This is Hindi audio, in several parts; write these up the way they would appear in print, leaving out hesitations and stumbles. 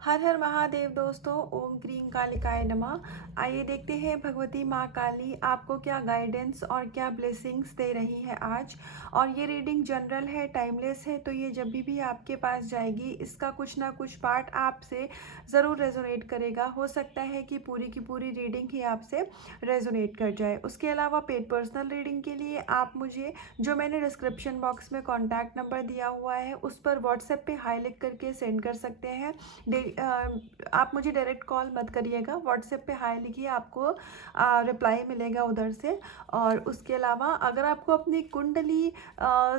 हर हर महादेव दोस्तों, ओम क्रीम कालिकाय नमः। आइए देखते हैं भगवती माँ काली आपको क्या गाइडेंस और क्या ब्लेसिंग्स दे रही है आज। और ये रीडिंग जनरल है, टाइमलेस है, तो ये जब भी आपके पास जाएगी इसका कुछ ना कुछ पार्ट आपसे ज़रूर रेजोनेट करेगा। हो सकता है कि पूरी की पूरी रीडिंग ही आपसे रेजोनेट कर जाए। उसके अलावा पेड पर्सनल रीडिंग के लिए आप मुझे, जो मैंने डिस्क्रिप्शन बॉक्स में कॉन्टैक्ट नंबर दिया हुआ है, उस पर व्हाट्सएप पे हाई लिख करके सेंड कर सकते हैं। आप मुझे डायरेक्ट कॉल मत करिएगा, व्हाट्सएप पे हाय लिखिए, आपको रिप्लाई मिलेगा उधर से। और उसके अलावा अगर आपको अपनी कुंडली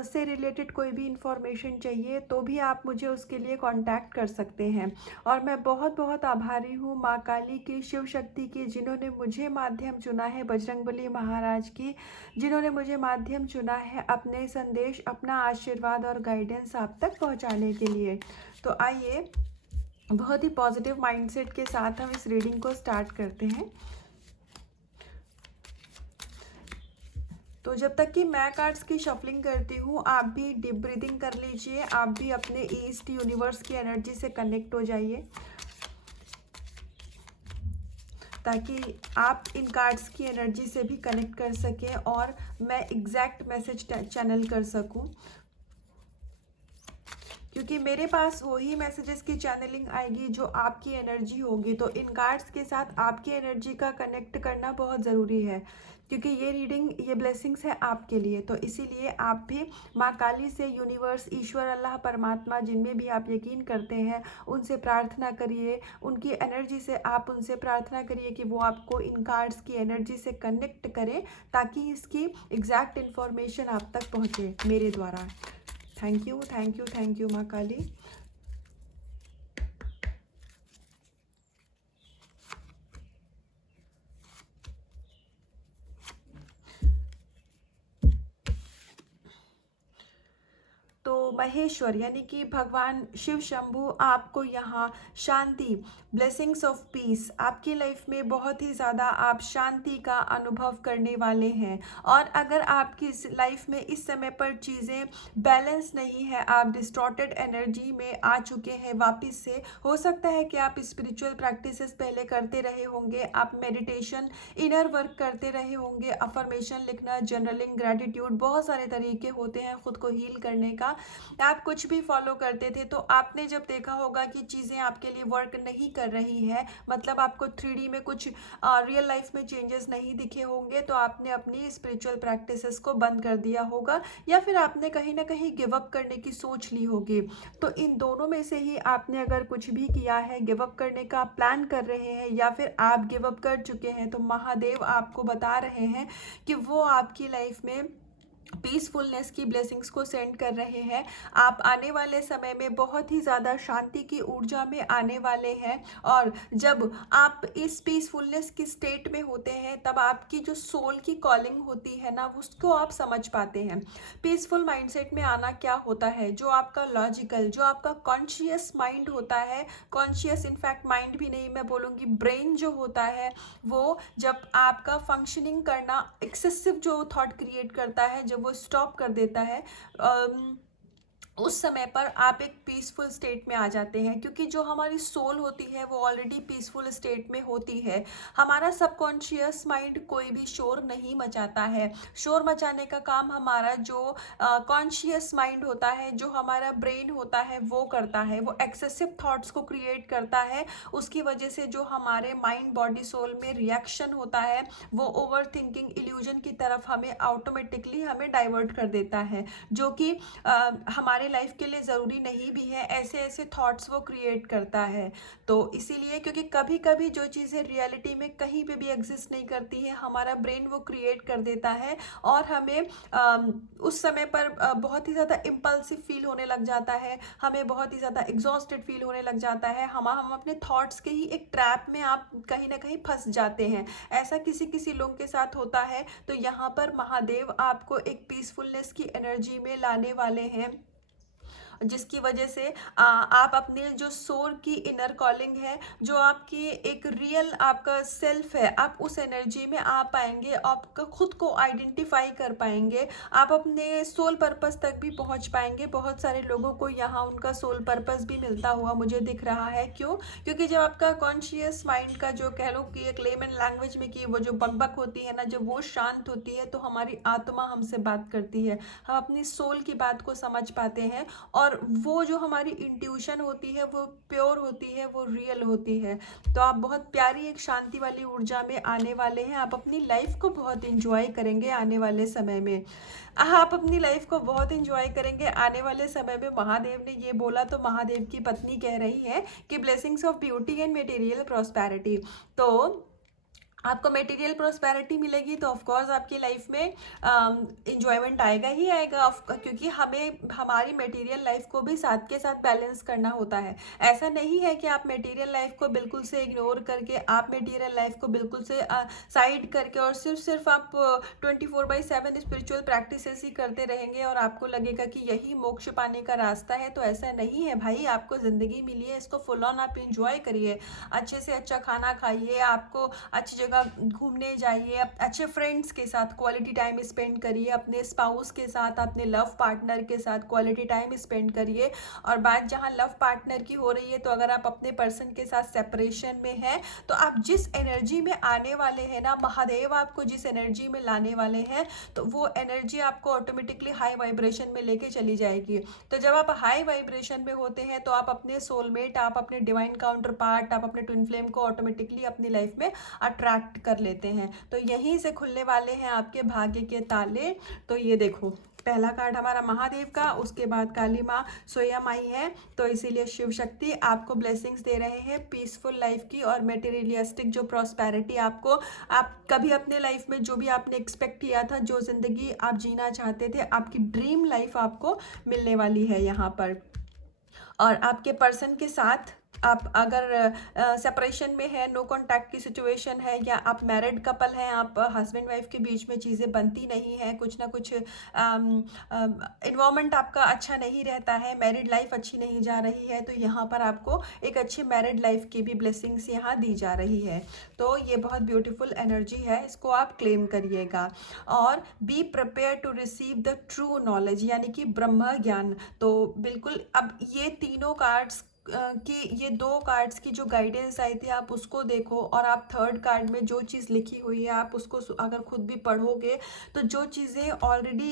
से रिलेटेड कोई भी इंफॉर्मेशन चाहिए तो भी आप मुझे उसके लिए कांटेक्ट कर सकते हैं। और मैं बहुत बहुत आभारी हूँ माँ काली की, शिव शक्ति की, जिन्होंने मुझे माध्यम चुना है, बजरंगबली महाराज की, जिन्होंने मुझे माध्यम चुना है अपने संदेश, अपना आशीर्वाद और गाइडेंस आप तक पहुँचाने के लिए। तो आइए बहुत ही पॉजिटिव माइंडसेट के साथ हम इस रीडिंग को स्टार्ट करते हैं। तो जब तक कि मैं कार्ड्स की शफलिंग करती हूँ, आप भी डीप ब्रीदिंग कर लीजिए, आप भी अपने ईस्ट यूनिवर्स की एनर्जी से कनेक्ट हो जाइए, ताकि आप इन कार्ड्स की एनर्जी से भी कनेक्ट कर सकें और मैं एग्जैक्ट मैसेज चैनल कर सकूं। क्योंकि मेरे पास वही मैसेजेस की चैनलिंग आएगी जो आपकी एनर्जी होगी। तो इन कार्ड्स के साथ आपकी एनर्जी का कनेक्ट करना बहुत ज़रूरी है, क्योंकि ये रीडिंग, ये ब्लेसिंग्स है आपके लिए। तो इसीलिए आप भी माँ काली से, यूनिवर्स, ईश्वर, अल्लाह, परमात्मा, जिनमें भी आप यकीन करते हैं, उनसे प्रार्थना करिए, उनकी एनर्जी से आप उनसे प्रार्थना करिए कि वो आपको इन कार्ड्स की एनर्जी से कनेक्ट करें, ताकि इसकी एग्जैक्ट इन्फॉर्मेशन आप तक पहुँचे मेरे द्वारा। Thank you, thank you, thank you माँ काली। तो महेश्वर यानी कि भगवान शिव शंभु आपको यहाँ शांति, ब्लेसिंग्स ऑफ पीस, आपकी लाइफ में बहुत ही ज़्यादा आप शांति का अनुभव करने वाले हैं। और अगर आपकी लाइफ में इस समय पर चीज़ें बैलेंस नहीं है, आप डिस्टॉर्टेड एनर्जी में आ चुके हैं वापस से, हो सकता है कि आप स्पिरिचुअल प्रैक्टिसेस पहले करते रहे होंगे, आप मेडिटेशन, इनर वर्क करते रहे होंगे, अफर्मेशन लिखना, जर्नलिंग, ग्रैटिट्यूड, बहुत सारे तरीके होते हैं खुद को हील करने का। आप कुछ भी फॉलो करते थे, तो आपने जब देखा होगा कि चीज़ें आपके लिए वर्क नहीं कर रही है, मतलब आपको 3D में कुछ रियल लाइफ में चेंजेस नहीं दिखे होंगे, तो आपने अपनी स्पिरिचुअल प्रैक्टिसेस को बंद कर दिया होगा, या फिर आपने कहीं ना कहीं गिव अप करने की सोच ली होगी। तो इन दोनों में से ही आपने अगर कुछ भी किया है, गिव अप करने का प्लान कर रहे हैं, या फिर आप गिव अप कर चुके हैं, तो महादेव आपको बता रहे हैं कि वो आपकी लाइफ में पीसफुलनेस की ब्लेसिंग्स को सेंड कर रहे हैं। आप आने वाले समय में बहुत ही ज़्यादा शांति की ऊर्जा में आने वाले हैं। और जब आप इस पीसफुलनेस की स्टेट में होते हैं, तब आपकी जो सोल की कॉलिंग होती है ना, उसको आप समझ पाते हैं। पीसफुल माइंडसेट में आना क्या होता है, जो आपका लॉजिकल, जो आपका कॉन्शियस माइंड होता है, कॉन्शियस इनफैक्ट माइंड भी नहीं, मैं बोलूँगी ब्रेन जो होता है, वो जब आपका फंक्शनिंग करना, एक्सेसिव जो थॉट क्रिएट करता है, जब वो स्टॉप कर देता है, उस समय पर आप एक पीसफुल स्टेट में आ जाते हैं। क्योंकि जो हमारी सोल होती है वो ऑलरेडी पीसफुल स्टेट में होती है। हमारा सबकॉन्शियस माइंड कोई भी शोर नहीं मचाता है। शोर मचाने का काम हमारा जो कॉन्शियस माइंड होता है, जो हमारा ब्रेन होता है, वो करता है। वो एक्सेसिव थॉट्स को क्रिएट करता है, उसकी वजह से जो हमारे माइंड, बॉडी, सोल में रिएक्शन होता है, वो ओवर थिंकिंग, इल्यूजन की तरफ हमें ऑटोमेटिकली हमें डाइवर्ट कर देता है, जो कि हमारे लाइफ के लिए ज़रूरी नहीं भी है। ऐसे ऐसे थॉट्स वो क्रिएट करता है। तो इसीलिए, क्योंकि कभी कभी जो चीज़ें रियलिटी में कहीं पे भी एग्जिस्ट नहीं करती है, हमारा ब्रेन वो क्रिएट कर देता है, और हमें उस समय पर बहुत ही ज़्यादा इम्पल्सिव फील होने लग जाता है, हमें बहुत ही ज़्यादा एग्जॉस्टेड फील होने लग जाता है। हम अपने थॉट्स के ही एक ट्रैप में आप कहीं ना कहीं फंस जाते हैं। ऐसा किसी किसी लोगों के साथ होता है। तो यहाँ पर महादेव आपको एक पीसफुलनेस की एनर्जी में लाने वाले हैं। जिसकी वजह से आप अपने जो सोल की इनर कॉलिंग है, जो आपकी एक रियल आपका सेल्फ है, आप उस एनर्जी में आ पाएंगे, आपका खुद को आइडेंटिफाई कर पाएंगे, आप अपने सोल पर्पस तक भी पहुंच पाएंगे। बहुत सारे लोगों को यहाँ उनका सोल पर्पस भी मिलता हुआ मुझे दिख रहा है। क्यों? क्योंकि जब आपका कॉन्शियस माइंड का जो कह लो कि एक लेमन लैंग्वेज में कि वो जो बकबक होती है ना, जब वो शांत होती है तो हमारी आत्मा हमसे बात करती है, हम अपनी सोल की बात को समझ पाते हैं, और वो जो हमारी इंट्यूशन होती है वो प्योर होती है, वो रियल होती है। तो आप बहुत प्यारी एक शांति वाली ऊर्जा में आने वाले हैं। आप अपनी लाइफ को बहुत इंजॉय करेंगे आने वाले समय में, आप अपनी लाइफ को बहुत इंजॉय करेंगे आने वाले समय में। महादेव ने ये बोला तो महादेव की पत्नी कह रही है कि blessings of beauty and material prosperity. तो आपको मटेरियल प्रॉस्पेरिटी मिलेगी तो ऑफ कोर्स आपकी लाइफ में इंजॉयमेंट आएगा ही आएगा, क्योंकि हमें हमारी मटेरियल लाइफ को भी साथ के साथ बैलेंस करना होता है। ऐसा नहीं है कि आप मटेरियल लाइफ को बिल्कुल से इग्नोर करके, आप मटेरियल लाइफ को बिल्कुल से साइड करके और सिर्फ आप 24/7 स्पिरिचुअल प्रैक्टिसेस ही करते रहेंगे और आपको लगेगा कि यही मोक्ष पाने का रास्ता है। तो ऐसा नहीं है भाई, आपको ज़िंदगी मिली है, इसको फुल ऑन आप इंजॉय करिए, अच्छे से अच्छा खाना खाइए, आपको अच्छी जगह घूमने जाइए, अच्छे फ्रेंड्स के साथ क्वालिटी टाइम स्पेंड करिए, अपने स्पाउस के साथ, अपने लव पार्टनर के साथ क्वालिटी टाइम स्पेंड करिए। और बात जहाँ लव पार्टनर की हो रही है, तो अगर आप अपने पर्सन के साथ सेपरेशन में हैं तो आप जिस एनर्जी में आने वाले हैं ना, महादेव आपको जिस एनर्जी में लाने वाले हैं, तो वो एनर्जी आपको ऑटोमेटिकली हाई वाइब्रेशन में लेके चली जाएगी। तो जब आप हाई वाइब्रेशन में होते हैं तो आप अपने सोलमेट, आप अपने डिवाइन काउंटर पार्ट, आप अपने ट्विन फ्लेम को ऑटोमेटिकली अपनी लाइफ में अट्रैक्ट कर लेते हैं। तो यहीं से खुलने वाले हैं आपके भाग्य के ताले। तो ये देखो, पहला कार्ड हमारा महादेव का, उसके बाद काली माँ स्वयं आई है। तो इसीलिए शिव शक्ति आपको ब्लेसिंग्स दे रहे हैं पीसफुल लाइफ की और मटेरियलिस्टिक जो प्रॉस्पेरिटी आपको, आप कभी अपने लाइफ में जो भी आपने एक्सपेक्ट किया था, जो जिंदगी आप जीना चाहते थे, आपकी ड्रीम लाइफ आपको मिलने वाली है यहाँ पर। और आपके पर्सन के साथ आप अगर सेपरेशन में है, नो कॉन्टैक्ट की सिचुएशन है, या आप मैरिड कपल हैं, आप हस्बैंड वाइफ के बीच में चीज़ें बनती नहीं हैं, कुछ ना कुछ इन्वॉल्वमेंट आपका अच्छा नहीं रहता है, मैरिड लाइफ अच्छी नहीं जा रही है, तो यहाँ पर आपको एक अच्छी मैरिड लाइफ की भी ब्लेसिंग्स यहाँ दी जा रही है। तो ये बहुत ब्यूटीफुल एनर्जी है, इसको आप क्लेम करिएगा। और be prepare to receive the true knowledge, यानी कि ब्रह्म ज्ञान। तो बिल्कुल, अब ये तीनों कार्ड्स कि ये 2 कार्ड्स की जो गाइडेंस आई थी आप उसको देखो, और आप थर्ड कार्ड में जो चीज़ लिखी हुई है आप उसको अगर खुद भी पढ़ोगे तो जो चीज़ें ऑलरेडी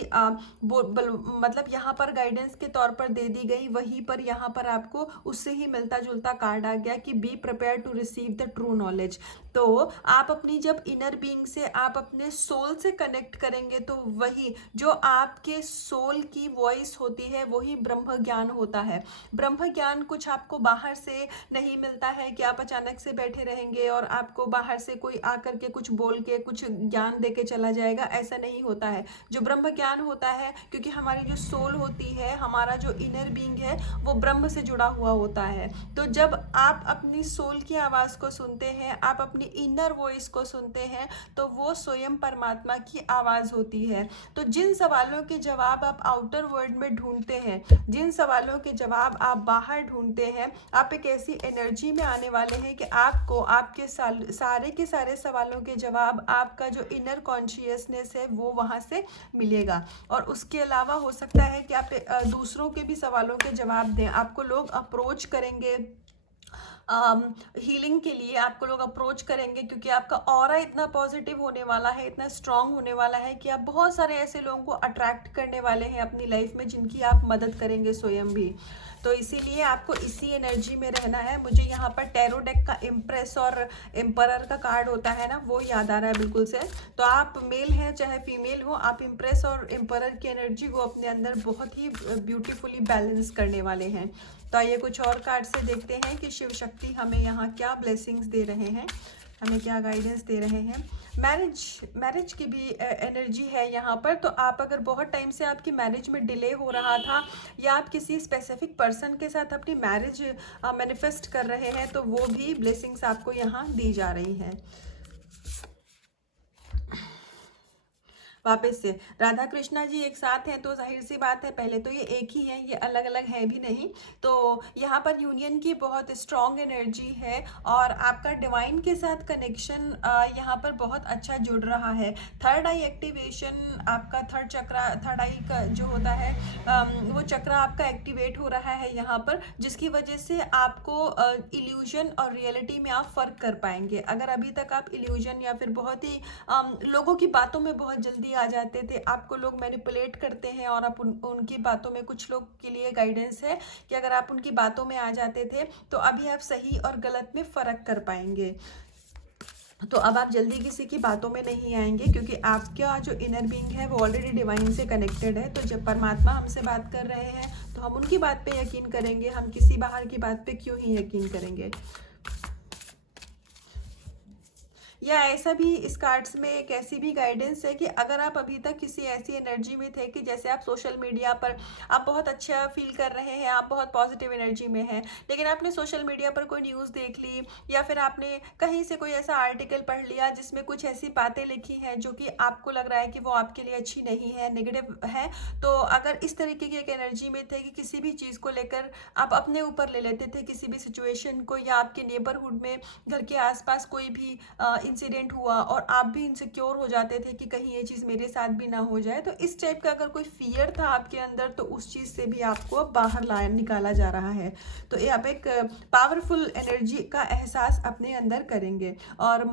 मतलब यहाँ पर गाइडेंस के तौर पर दे दी गई, वहीं पर यहाँ पर आपको उससे ही मिलता जुलता कार्ड आ गया कि be prepare to receive the true knowledge. तो आप अपनी जब इनर बीइंग से, आप अपने सोल से कनेक्ट करेंगे तो वही जो आपके सोल की वॉइस होती है वही ब्रह्म ज्ञान होता है। ब्रह्म ज्ञान कुछ आपको बाहर से नहीं मिलता है कि आप अचानक से बैठे रहेंगे और आपको बाहर से कोई आकर के कुछ बोल के कुछ ज्ञान दे के चला जाएगा, ऐसा नहीं होता है। जो ब्रह्म ज्ञान होता है, क्योंकि हमारी जो सोल होती है, हमारा जो इनर बीइंग है, वो ब्रह्म से जुड़ा हुआ होता है। तो जब आप अपनी सोल की आवाज़ को सुनते हैं, आप अपनी इनर वॉइस को सुनते हैं, तो वो स्वयं परमात्मा की आवाज़ होती है। तो जिन सवालों के जवाब आप आउटर वर्ल्ड में ढूंढते हैं, जिन सवालों के जवाब आप बाहर ढूंढते हैं, आप एक ऐसी एनर्जी में आने वाले हैं कि आपको आपके सारे के सारे सवालों के जवाब, आपका जो इनर कॉन्शियसनेस है वो वहाँ से मिलेगा। और उसके अलावा हो सकता है कि आप दूसरों के भी सवालों के जवाब दें, आपको लोग अप्रोच करेंगे हीलिंग के लिए, आपको लोग अप्रोच करेंगे, क्योंकि आपका ऑरा इतना पॉजिटिव होने वाला है, इतना स्ट्रांग होने वाला है कि आप बहुत सारे ऐसे लोगों को अट्रैक्ट करने वाले हैं अपनी लाइफ में, जिनकी आप मदद करेंगे स्वयं भी। तो इसीलिए आपको इसी एनर्जी में रहना है। मुझे यहाँ पर टैरो डेक का इम्प्रेस और एम्परर का कार्ड होता है ना, वो याद आ रहा है बिल्कुल से। तो आप मेल हैं चाहे फीमेल हो, आप इम्प्रेस और एम्परर की एनर्जी को अपने अंदर बहुत ही ब्यूटीफुली बैलेंस करने वाले हैं। तो आइए कुछ और कार्ड से देखते हैं कि शिव शक्ति हमें यहाँ क्या ब्लेसिंग्स दे रहे हैं, हमें क्या गाइडेंस दे रहे हैं। मैरिज की भी एनर्जी है यहाँ पर। तो आप अगर बहुत टाइम से आपकी मैरिज में डिले हो रहा था, या आप किसी स्पेसिफिक पर्सन के साथ अपनी मैरिज मैनिफेस्ट कर रहे हैं, तो वो भी ब्लेसिंग्स आपको यहाँ दी जा रही हैं। वापस से राधा कृष्णा जी एक साथ हैं तो जाहिर सी बात है, पहले तो ये एक ही हैं, ये अलग अलग है भी नहीं। तो यहाँ पर यूनियन की बहुत स्ट्रॉन्ग एनर्जी है और आपका डिवाइन के साथ कनेक्शन यहाँ पर बहुत अच्छा जुड़ रहा है। थर्ड आई एक्टिवेशन, आपका थर्ड आई का जो होता है वो चक्र आपका एक्टिवेट हो रहा है यहाँ पर, जिसकी वजह से आपको इल्यूजन और रियलिटी में आप फ़र्क कर पाएंगे। अगर अभी तक आप इल्यूजन या फिर बहुत ही लोगों की बातों में बहुत जल्दी आ जाते थे, आपको लोग मैनिपुलेट करते हैं और आप उनकी बातों में, कुछ लोग के लिए गाइडेंस है कि अगर आप उनकी बातों में आ जाते थे तो अभी आप सही और गलत में फ़र्क कर पाएंगे। तो अब आप जल्दी किसी की बातों में नहीं आएंगे, क्योंकि आपका जो इनर बीइंग है वो ऑलरेडी डिवाइन से कनेक्टेड है। तो जब परमात्मा हमसे बात कर रहे हैं तो हम उनकी बात पे यकीन करेंगे, हम किसी बाहर की बात पे क्यों ही यकीन करेंगे। या ऐसा भी इस कार्ड्स में एक ऐसी भी गाइडेंस है कि अगर आप अभी तक किसी ऐसी एनर्जी में थे कि जैसे आप सोशल मीडिया पर आप बहुत अच्छा फील कर रहे हैं, आप बहुत पॉजिटिव एनर्जी में हैं, लेकिन आपने सोशल मीडिया पर कोई न्यूज़ देख ली या फिर आपने कहीं से कोई ऐसा आर्टिकल पढ़ लिया जिसमें कुछ ऐसी बातें लिखी हैं जो कि आपको लग रहा है कि वो आपके लिए अच्छी नहीं है, नेगेटिव है। तो अगर इस तरीके की एक एनर्जी में थे कि किसी भी चीज़ को लेकर आप अपने ऊपर ले लेते थे, किसी भी सिचुएशन को, या आपके नेबरहुड में घर के आसपास कोई भी इंसिडेंट हुआ और आप भी इनसिक्योर हो जाते थे कि कहीं ये चीज़ मेरे साथ भी ना हो जाए, तो इस टाइप का अगर कोई फियर था आपके अंदर तो उस चीज़ से भी आपको अब बाहर निकाला जा रहा है। तो ये आप एक पावरफुल एनर्जी का एहसास अपने अंदर करेंगे। और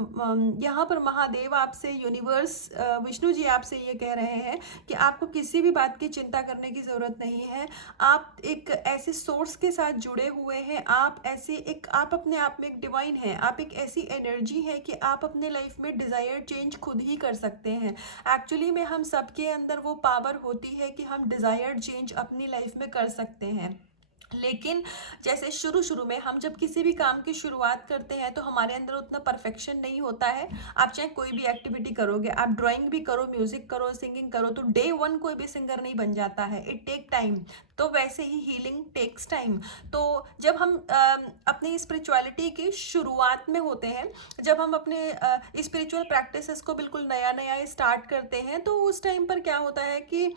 यहाँ पर महादेव आपसे, यूनिवर्स, विष्णु जी आपसे ये कह रहे हैं कि आपको किसी भी बात की चिंता करने की ज़रूरत नहीं है। आप एक ऐसे सोर्स के साथ जुड़े हुए हैं, आप अपने आप में एक डिवाइन हैं, आप एक ऐसी एनर्जी है कि आप अपने लाइफ में डिज़ायर चेंज खुद ही कर सकते हैं। एक्चुअली में हम सबके अंदर वो पावर होती है कि हम डिज़ायर चेंज अपनी लाइफ में कर सकते हैं। लेकिन जैसे शुरू शुरू में हम जब किसी भी काम की शुरुआत करते हैं तो हमारे अंदर उतना परफेक्शन नहीं होता है। आप चाहे कोई भी एक्टिविटी करोगे, आप ड्राइंग भी करो, म्यूजिक करो, सिंगिंग करो, तो डे वन कोई भी सिंगर नहीं बन जाता है, इट टेक टाइम। तो वैसे ही हीलिंग टेक्स टाइम। तो जब हम अपनी स्पिरिचुअलिटी की शुरुआत में होते हैं, जब हम अपने स्पिरिचुअल प्रैक्टिसेस को बिल्कुल नया नया स्टार्ट करते हैं, तो उस टाइम पर क्या होता है कि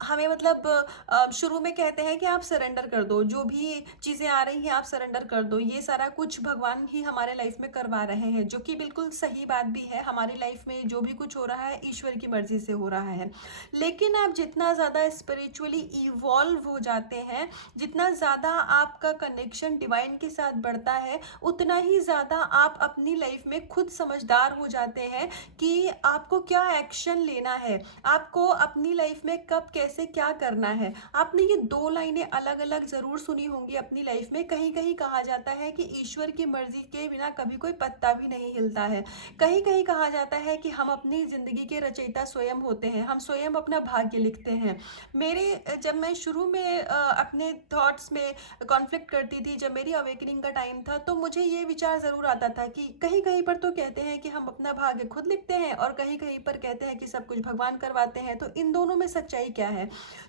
हमें मतलब शुरू में कहते हैं कि आप सरेंडर कर दो, जो भी चीज़ें आ रही हैं आप सरेंडर कर दो, ये सारा कुछ भगवान ही हमारे लाइफ में करवा रहे हैं, जो कि बिल्कुल सही बात भी है। हमारी लाइफ में जो भी कुछ हो रहा है ईश्वर की मर्जी से हो रहा है। लेकिन आप जितना ज़्यादा स्पिरिचुअली इवॉल्व हो जाते हैं, जितना ज़्यादा आपका कनेक्शन डिवाइन के साथ बढ़ता है, उतना ही ज़्यादा आप अपनी लाइफ में खुद समझदार हो जाते हैं कि आपको क्या एक्शन लेना है, आपको अपनी लाइफ में कब कैसे क्या करना है। आपने ये दो लाइनें अलग अलग जरूर सुनी होंगी अपनी लाइफ में। कहीं कहीं कहा जाता है कि ईश्वर की मर्जी के बिना कभी कोई पत्ता भी नहीं हिलता है। कहीं कहीं कहा जाता है कि हम अपनी जिंदगी के रचयिता स्वयं होते हैं, हम स्वयं अपना भाग्य लिखते हैं। जब मैं शुरू में अपने थॉट्स में कॉन्फ्लिक्ट करती थी, जब मेरी अवेकनिंग का टाइम था, तो मुझे ये विचार ज़रूर आता था कि कहीं कहीं पर तो कहते हैं कि हम अपना भाग्य खुद लिखते हैं और कहीं कहीं पर कहते हैं कि सब कुछ भगवान करवाते हैं, तो इन दोनों में सच्चाई क्या है।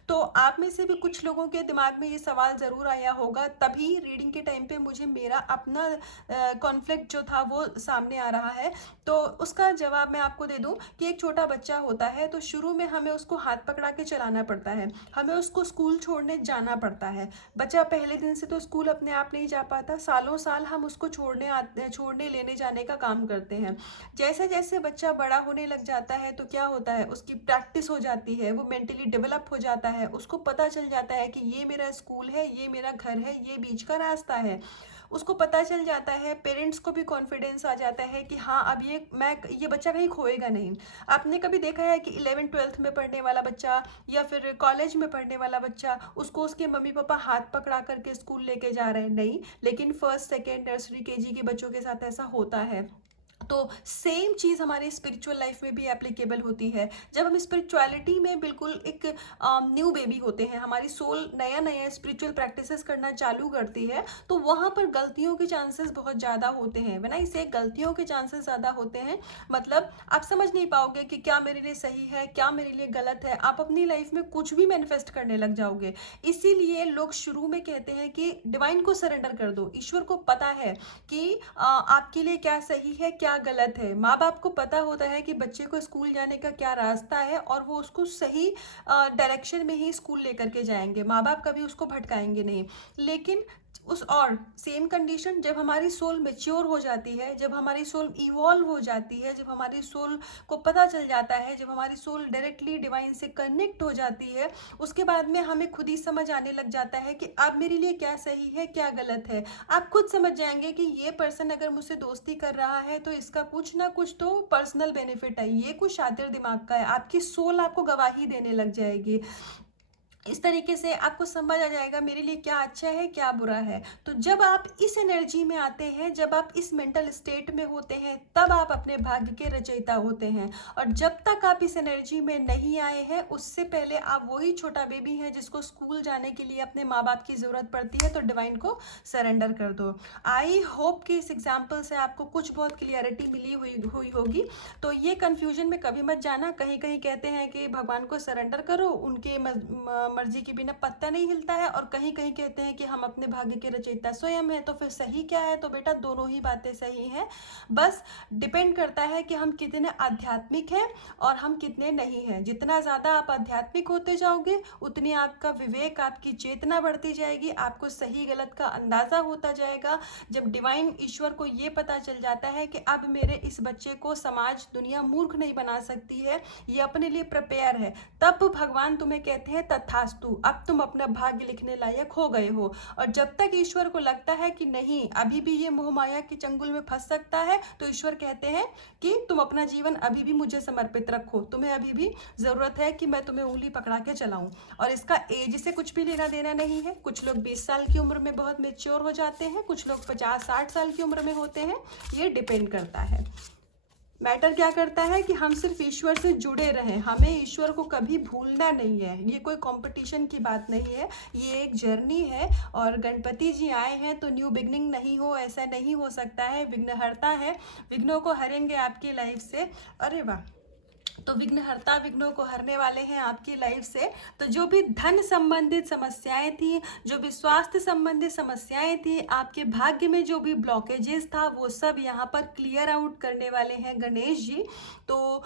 तो आप में से भी कुछ लोगों के दिमाग में ये सवाल ज़रूर आया होगा, तभी रीडिंग के टाइम पे मुझे मेरा अपना कॉन्फ्लिक्ट जो था वो सामने आ रहा है। तो उसका जवाब मैं आपको दे दूं कि एक छोटा बच्चा होता है, तो शुरू में हमें उसको हाथ पकड़ा के चलाना पड़ता है, हमें उसको स्कूल छोड़ने जाना पड़ता है। बच्चा पहले दिन से तो स्कूल अपने आप नहीं जा पाता, सालों साल हम उसको छोड़ने लेने जाने का काम करते हैं। जैसे जैसे बच्चा बड़ा होने लग जाता है तो क्या होता है, उसकी प्रैक्टिस हो जाती है, वो मेंटली डेवलप हो जाता है, उसको पता चल जाता है कि ये मेरा स्कूल है, ये मेरा घर है, ये बीच का रास्ता है। उसको पता चल जाता है, पेरेंट्स को भी कॉन्फिडेंस आ जाता है कि हाँ अब ये बच्चा कहीं खोएगा नहीं। आपने कभी देखा है कि 11th-12th में पढ़ने वाला बच्चा या फिर कॉलेज में पढ़ने वाला बच्चा, उसको उसके मम्मी पापा हाथ पकड़ा करके स्कूल लेके जा रहे हैं? नहीं। लेकिन फर्स्ट सेकेंड नर्सरी केजी के बच्चों के साथ ऐसा होता है। तो सेम चीज़ हमारी स्पिरिचुअल लाइफ में भी एप्लीकेबल होती है। जब हम स्पिरिचुअलिटी में बिल्कुल एक न्यू बेबी होते हैं, हमारी सोल नया नया स्पिरिचुअल प्रैक्टिसेस करना चालू करती है, तो वहाँ पर गलतियों के चांसेस बहुत ज़्यादा होते हैं। व्हेन आई से गलतियों के चांसेस ज़्यादा होते हैं, मतलब आप समझ नहीं पाओगे कि क्या मेरे लिए सही है, क्या मेरे लिए गलत है। आप अपनी लाइफ में कुछ भी मैनिफेस्ट करने लग जाओगे। इसीलिए लोग शुरू में कहते हैं कि डिवाइन को सरेंडर कर दो, ईश्वर को पता है कि आपके लिए क्या सही है, क्या क्या गलत है। माँ बाप को पता होता है कि बच्चे को स्कूल जाने का क्या रास्ता है और वो उसको सही डायरेक्शन में ही स्कूल लेकर के जाएंगे, माँ बाप कभी उसको भटकाएंगे नहीं। लेकिन उस और सेम कंडीशन जब हमारी सोल मेच्योर हो जाती है, जब हमारी सोल इवॉल्व हो जाती है, जब हमारी सोल को पता चल जाता है, जब हमारी सोल डायरेक्टली डिवाइन से कनेक्ट हो जाती है, उसके बाद में हमें खुद ही समझ आने लग जाता है कि अब मेरे लिए क्या सही है क्या गलत है। आप खुद समझ जाएंगे कि ये पर्सन अगर मुझसे दोस्ती कर रहा है तो इसका कुछ ना कुछ तो पर्सनल बेनिफिट है, ये कुछ शातिर दिमाग का है। आपकी सोल आपको गवाही देने लग जाएगी। इस तरीके से आपको समझ आ जाएगा मेरे लिए क्या अच्छा है क्या बुरा है। तो जब आप इस एनर्जी में आते हैं, जब आप इस मेंटल स्टेट में होते हैं, तब आप अपने भाग्य के रचयिता होते हैं। और जब तक आप इस एनर्जी में नहीं आए हैं, उससे पहले आप वही छोटा बेबी हैं जिसको स्कूल जाने के लिए अपने माँ बाप की ज़रूरत पड़ती है। तो डिवाइन को सरेंडर कर दो। आई होप कि इस एग्जाम्पल से आपको कुछ बहुत क्लियरिटी मिली हुई होगी। तो ये कन्फ्यूजन में कभी मत जाना। कहीं कहीं कहते हैं कि भगवान को सरेंडर करो, उनके मर्जी के बिना पत्ता नहीं हिलता है, और कहीं कहीं कहते हैं कि हम अपने भाग्य के रचयिता स्वयं हैं। तो फिर सही क्या है? तो बेटा दोनों ही बातें सही हैं, बस डिपेंड करता है कि हम कितने आध्यात्मिक हैं और हम कितने नहीं हैं। जितना ज़्यादा आप आध्यात्मिक होते जाओगे उतनी आपका विवेक, आपकी चेतना बढ़ती जाएगी, आपको सही गलत का अंदाज़ा होता जाएगा। जब डिवाइन ईश्वर को ये पता चल जाता है कि अब मेरे इस बच्चे को समाज दुनिया मूर्ख नहीं बना सकती है, ये अपने लिए प्रिपेयर है, तब भगवान तुम्हें कहते हैं तथास्तु, अब तुम अपना भाग्य लिखने लायक हो गए हो। और जब तक ईश्वर को लगता है कि नहीं अभी भी ये मोह माया के चंगुल में फंस सकता है, तो ईश्वर कहते हैं कि तुम अपना जीवन अभी भी मुझे समर्पित रखो, तुम्हें अभी भी ज़रूरत है कि मैं तुम्हें उंगली पकड़ा के चलाऊं। और इसका एज से कुछ भी लेना देना नहीं है। कुछ लोग 20 साल की उम्र में बहुत मेच्योर हो जाते हैं, कुछ लोग 50-60 साल की उम्र में होते हैं, ये डिपेंड करता है। मैटर क्या करता है कि हम सिर्फ ईश्वर से जुड़े रहें, हमें ईश्वर को कभी भूलना नहीं है। ये कोई कंपटीशन की बात नहीं है, ये एक जर्नी है। और गणपति जी आए हैं तो न्यू बिगनिंग नहीं हो, ऐसा नहीं हो सकता है। विघ्नहर्ता है, विघ्नों को हरेंगे आपकी लाइफ से। अरे वाह, तो विघ्नहर्ता विघ्नों को हरने वाले हैं आपकी लाइफ से। तो जो भी धन संबंधित समस्याएं थी, जो भी स्वास्थ्य संबंधित समस्याएं थी, आपके भाग्य में जो भी ब्लॉकेजेस था, वो सब यहाँ पर क्लियर आउट करने वाले हैं गणेश जी। तो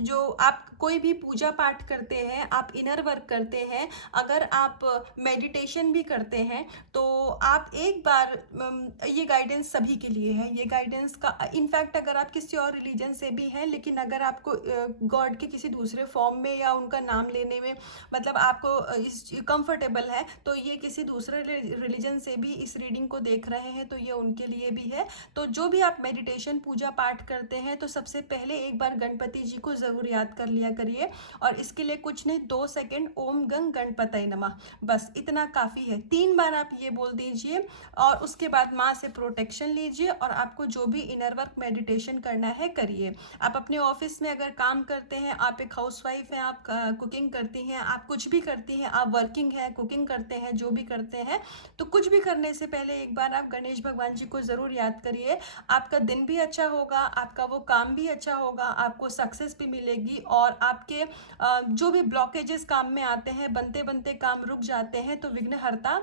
जो आप कोई भी पूजा पाठ करते हैं, आप इनर वर्क करते हैं, अगर आप मेडिटेशन भी करते हैं, तो आप एक बार ये गाइडेंस सभी के लिए है। ये गाइडेंस का इनफैक्ट अगर आप किसी और रिलीजन से भी हैं, लेकिन अगर आपको गॉड के किसी दूसरे फॉर्म में या उनका नाम लेने में मतलब आपको इस कंफर्टेबल है, तो ये किसी दूसरे रिलीजन से भी इस रीडिंग को देख रहे हैं तो ये उनके लिए भी है। तो जो भी आप मेडिटेशन पूजा पाठ करते हैं, तो सबसे पहले एक बार गणपति जी को ज़रूर याद कर लिया करिए। और इसके लिए कुछ नहीं, 2 सेकंड ओम गंग गणपतये नमः, बस इतना काफ़ी है। 3 बार आप ये बोल दीजिए और उसके बाद माँ से प्रोटेक्शन लीजिए। और आपको जो भी इनर वर्क मेडिटेशन करना है करिए। आप अपने ऑफिस में अगर काम करते हैं, आप एक हाउसवाइफ हैं, आप कुकिंग करती हैं, आप कुछ भी करती हैं, आप वर्किंग हैं, कुकिंग करते हैं, जो भी करते हैं, तो कुछ भी करने से पहले एक बार आप गणेश भगवान जी को ज़रूर याद करिए। आपका दिन भी अच्छा होगा, आपका वो काम भी अच्छा होगा, आपको सक्सेस भी मिलेगी। और आपके जो भी ब्लॉकेजेस काम में आते हैं, बनते बनते काम रुक जाते हैं, तो विघ्नहर्ता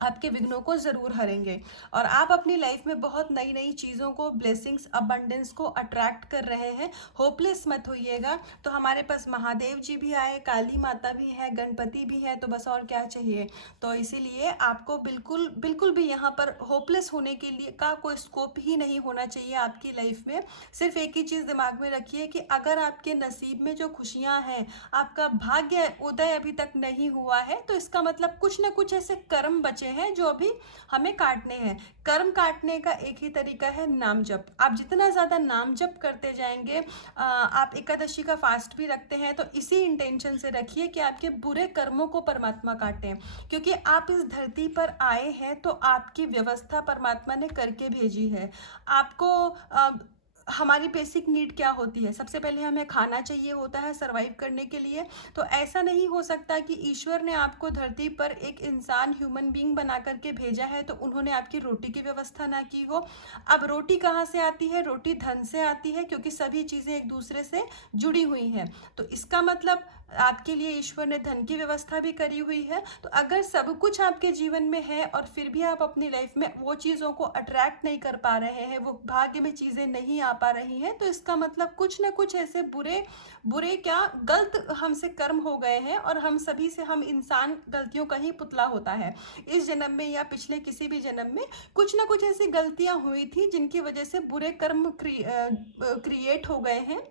आपके विघ्नों को ज़रूर हरेंगे। और आप अपनी लाइफ में बहुत नई नई चीज़ों को, ब्लेसिंग्स, अबंडेंस को अट्रैक्ट कर रहे हैं। होपलेस मत होइएगा। तो हमारे पास महादेव जी भी आए, काली माता भी है, गणपति भी है, तो बस और क्या चाहिए। तो इसीलिए आपको बिल्कुल बिल्कुल भी यहाँ पर होपलेस होने के लिए का कोई स्कोप ही नहीं होना चाहिए आपकी लाइफ में। सिर्फ एक ही चीज़ दिमाग में रखिए कि अगर आपके नसीब में जो खुशियाँ हैं, आपका भाग्य उदय अभी तक नहीं हुआ है, तो इसका मतलब कुछ ना कुछ ऐसे कर्म बचे हैं जो अभी हमें काटने हैं। कर्म काटने का एक ही तरीका है, नाम जप। आप जितना ज़्यादा नाम जप करते जाएंगे, आप एकादशी का फास्ट भी रखते हैं, तो इसी इंटेंशन से रखिए कि आपके बुरे कर्मों को परमात्मा काटें। क्योंकि आप इस धरती पर आए हैं तो आपकी व्यवस्था परमात्मा ने करके भेजी है। आपको हमारी बेसिक नीड क्या होती है? सबसे पहले हमें खाना चाहिए होता है सर्वाइव करने के लिए। तो ऐसा नहीं हो सकता कि ईश्वर ने आपको धरती पर एक इंसान, ह्यूमन बीइंग बना करके भेजा है तो उन्होंने आपकी रोटी की व्यवस्था ना की हो। अब रोटी कहाँ से आती है? रोटी धन से आती है, क्योंकि सभी चीज़ें एक दूसरे से जुड़ी हुई हैं। तो इसका मतलब आपके लिए ईश्वर ने धन की व्यवस्था भी करी हुई है। तो अगर सब कुछ आपके जीवन में है और फिर भी आप अपनी लाइफ में वो चीज़ों को अट्रैक्ट नहीं कर पा रहे हैं, वो भाग्य में चीज़ें नहीं आ पा रही हैं, तो इसका मतलब कुछ ना कुछ ऐसे बुरे बुरे क्या गलत हमसे कर्म हो गए हैं, और हम सभी से, हम इंसान गलतियों का ही पुतला होता है। इस जन्म में या पिछले किसी भी जन्म में कुछ ना कुछ ऐसी गलतियां हुई थी जिनकी वजह से बुरे कर्म क्रिएट हो गए हैं।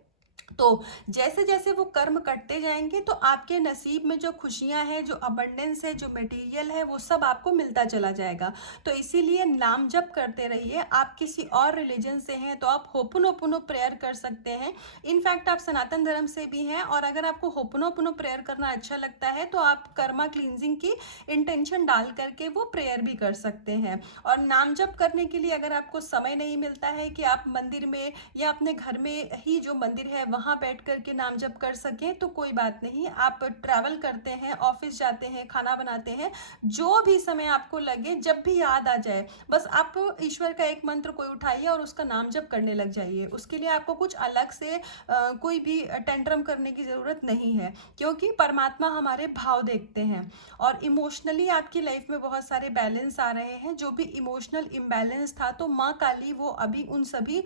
तो जैसे जैसे वो कर्म करते जाएंगे तो आपके नसीब में जो खुशियां हैं, जो अबंडेंस है, जो मटेरियल है, वो सब आपको मिलता चला जाएगा। तो इसीलिए नाम जप करते रहिए। आप किसी और रिलीजन से हैं तो आप होपुनोपुनो प्रेयर कर सकते हैं। इनफैक्ट आप सनातन धर्म से भी हैं, और अगर आपको होपुनोपुनो प्रेयर करना अच्छा लगता है तो आप कर्मा क्लींजिंग की इंटेंशन डाल करके वो प्रेयर भी कर सकते हैं। और नाम जप करने के लिए अगर आपको समय नहीं मिलता है कि आप मंदिर में या अपने घर में ही जो मंदिर है वहाँ बैठ करके नाम जप कर सकें, तो कोई बात नहीं। आप ट्रैवल करते हैं, ऑफिस जाते हैं, खाना बनाते हैं, जो भी समय आपको लगे, जब भी याद आ जाए, बस आप ईश्वर का एक मंत्र कोई उठाइए और उसका नाम जप करने लग जाइए। उसके लिए आपको कुछ अलग से कोई भी टेंट्रम करने की ज़रूरत नहीं है, क्योंकि परमात्मा हमारे भाव देखते हैं। और इमोशनली आपकी लाइफ में बहुत सारे बैलेंस आ रहे हैं। जो भी इमोशनल इम्बैलेंस था, तो माँ काली वो अभी उन सभी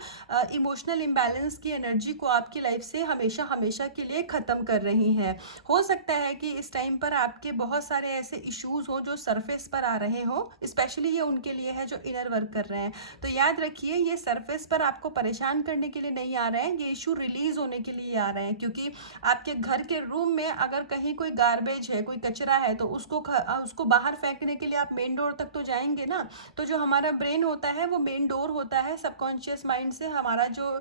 इमोशनल इम्बैलेंस की एनर्जी को आपकी लाइफ से हमेशा हमेशा के लिए ख़त्म कर रही हैं। हो सकता है कि इस टाइम पर आपके बहुत सारे ऐसे इश्यूज हो जो सरफेस पर आ रहे हो, स्पेशली ये उनके लिए है जो इनर वर्क कर रहे हैं। तो याद रखिए, ये सरफेस पर आपको परेशान करने के लिए नहीं आ रहे हैं, ये इशू रिलीज होने के लिए आ रहे हैं। क्योंकि आपके घर के रूम में अगर कहीं कोई गार्बेज है, कोई कचरा है, तो उसको बाहर फेंकने के लिए आप मेन डोर तक तो जाएंगे ना। तो जो हमारा ब्रेन होता है वो मेन डोर होता है। सबकॉन्शियस माइंड से हमारा जो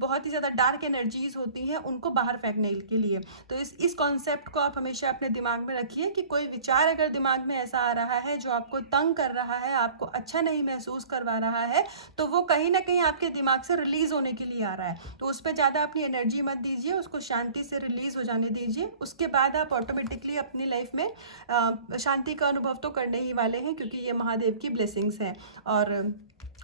बहुत ही ज़्यादा डार्क एनर्जीज होती हैं उनको बाहर फेंकने के लिए। तो इस कॉन्सेप्ट को आप हमेशा अपने दिमाग में रखिए कि कोई विचार अगर दिमाग में ऐसा आ रहा है जो आपको तंग कर रहा है, आपको अच्छा नहीं महसूस करवा रहा है, तो वो कहीं ना कहीं आपके दिमाग से रिलीज होने के लिए आ रहा है। तो उस पर ज़्यादा अपनी एनर्जी मत दीजिए, उसको शांति से रिलीज हो जाने दीजिए। उसके बाद आप ऑटोमेटिकली अपनी लाइफ में शांति का अनुभव तो करने ही वाले हैं, क्योंकि ये महादेव की ब्लेसिंग्स हैं। और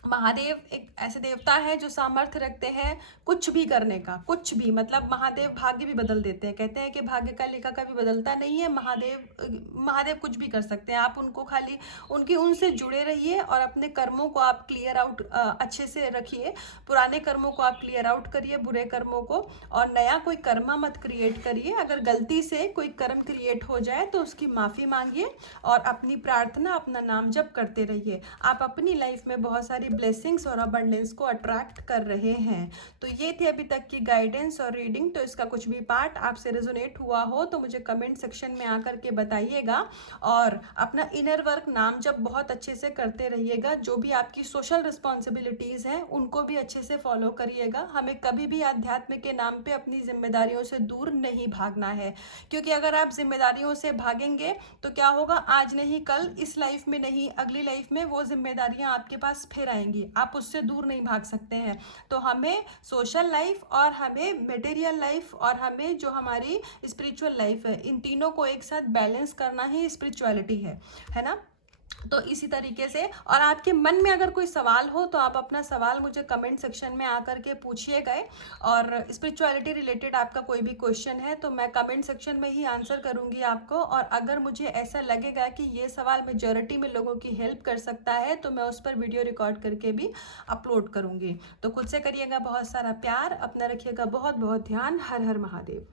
महादेव एक ऐसे देवता है जो सामर्थ्य रखते हैं कुछ भी करने का, कुछ भी, मतलब महादेव भाग्य भी बदल देते हैं। कहते हैं कि भाग्य का लेखा कभी बदलता नहीं है। महादेव कुछ भी कर सकते हैं। आप उनको खाली उनसे जुड़े रहिए और अपने कर्मों को आप क्लियर आउट अच्छे से रखिए। पुराने कर्मों को आप क्लियर आउट करिए, बुरे कर्मों को, और नया कोई कर्मा मत क्रिएट करिए। अगर गलती से कोई कर्म क्रिएट हो जाए तो उसकी माफ़ी मांगिए और अपनी प्रार्थना, अपना नाम जप करते रहिए। आप अपनी लाइफ में बहुत सारी ब्लेसिंग्स और अबंडेंस को अट्रैक्ट कर रहे हैं। तो ये थी अभी तक की गाइडेंस और रीडिंग। तो इसका कुछ भी पार्ट आपसे रेजोनेट हुआ हो तो मुझे कमेंट सेक्शन में आकर के बताइएगा। और अपना इनर वर्क नाम जब बहुत अच्छे से करते रहिएगा। जो भी आपकी सोशल रिस्पॉन्सिबिलिटीज़ हैं उनको भी अच्छे से फॉलो करिएगा। हमें कभी भी आध्यात्म के नाम पे अपनी जिम्मेदारियों से दूर नहीं भागना है, क्योंकि अगर आप जिम्मेदारियों से भागेंगे तो क्या होगा, आज नहीं कल, इस लाइफ में नहीं, अगली लाइफ में वो जिम्मेदारियां आपके पास फिर आएंगी। आप उससे दूर नहीं भाग सकते हैं। तो हमें सोशल लाइफ और हमें मटेरियल लाइफ और हमें जो हमारी स्पिरिचुअल लाइफ है, इन तीनों को एक साथ बैलेंस करना ही स्पिरिचुअलिटी है ना। तो इसी तरीके से, और आपके मन में अगर कोई सवाल हो तो आप अपना सवाल मुझे कमेंट सेक्शन में आकर के पूछिएगा। और स्पिरिचुअलिटी रिलेटेड आपका कोई भी क्वेश्चन है तो मैं कमेंट सेक्शन में ही आंसर करूंगी आपको। और अगर मुझे ऐसा लगेगा कि ये सवाल मेजॉरिटी में लोगों की हेल्प कर सकता है तो मैं उस पर वीडियो रिकॉर्ड करके भी अपलोड करूंगी। तो खुद से करिएगा बहुत सारा प्यार, अपना रखिएगा बहुत बहुत ध्यान। हर हर महादेव।